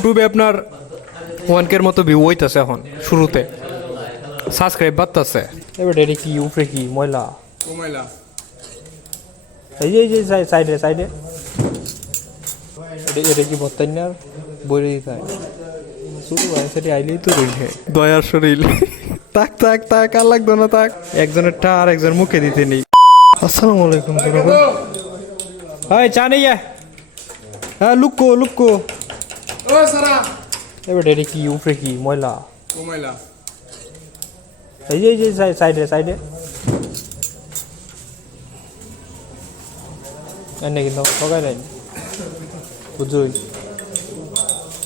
ইউটিউবে আপনার 1K মতো ভিউ হইতেছে এখন শুরুতে, সাবস্ক্রাইব বাড়তেছে। এবার এটা কি উপরে কি ময়লা ময়লা এই যে সাইডে সাইডে এটা কি বত্তাইনার বইরে দিতে হয় শুরু হয় সেটি আইলেই তো রইলে দয়ার শরীর তাক তাক তাক আর লাগতো না তাক একজনের টা আর একজন মুখে দিতে নেই। আসসালামু আলাইকুম হাই চা নেই হ্যাঁ লুকো লুকো ও সারা এবার এটা কি উপরে কি ময়লা ময়লা এই যে সাইডে সাইডে এনে কিন্তু ঠকাই নাই বুঝুই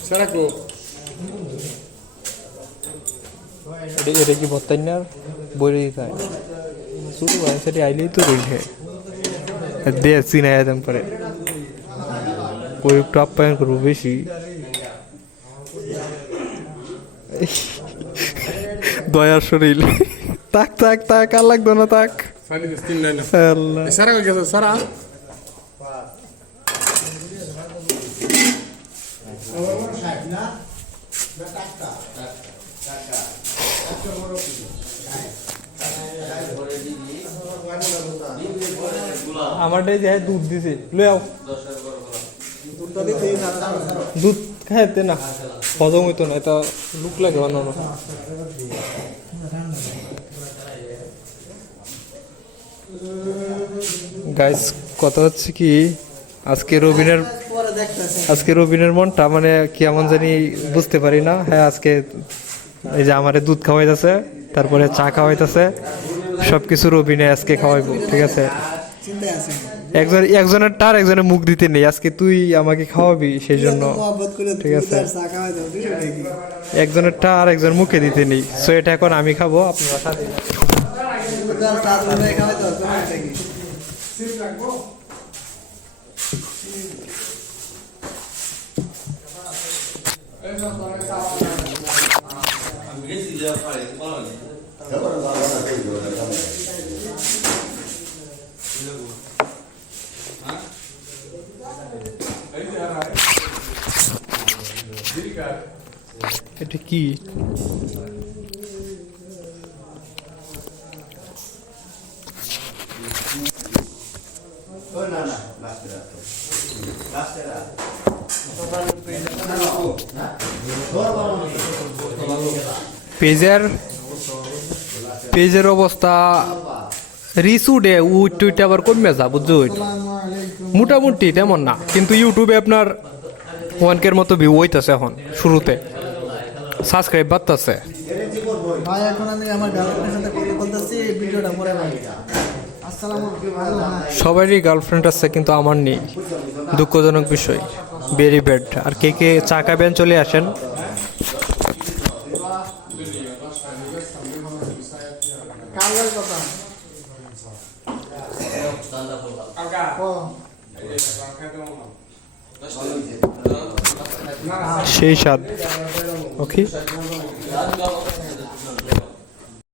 সারা কো এটা কি বত্তাইনার বইরে দিতে হয় শুরু হয় সেটি আইলেই তো রইলে দিয়ে চিনাই একদম পরে ওই একটু আপ্যায়ন করবো বেশি দয়ার শরীর তাক তাক তাক আর লাগতো না তাক সানি দিন নাই না আল্লাহ সারা কই গেছে সারা আমারটাই যে দুধ দিছে লই আও দুধ খাইতে না হজম হইতো না এটা লুক লাগে বানানো গাইস কথা হচ্ছে কি আজকে রবিনের মনটা মানে কেমন জানি বুঝতে পারি না। হ্যাঁ আজকে এই যে আমারে দুধ খাওয়াইতেছে তারপরে চা খাওয়াইতেছে সবকিছু রবিনে আজকে খাওয়াইবো ঠিক আছে। একজনের টার একজনের মুখ দিতে নেই আজকে তুই আমাকে খাওয়াবি সেই জন্য ঠিক আছে। একজনের টা আর একজন মুখে দিতে নেই সো এটা এখন আমি খাবো আপনারা সাথে এটা কি পেজের অবস্থা রিসুডে উইট আবার কমে যা বুঝছো মোটামুটি তেমন না কিন্তু ইউটিউবে আপনার 1K মতো ভিউ হইতেছে এখন শুরুতে, সাবস্ক্রাইব বাড়তেছে। সবারই গার্লফ্রেন্ড আছে কিন্তু আমার নেই, দুঃখজনক বিষয়, ভেরি ব্যাড। আর কে কে চা খাবেন চলে আসেন। সেই স্বাদ ওকে।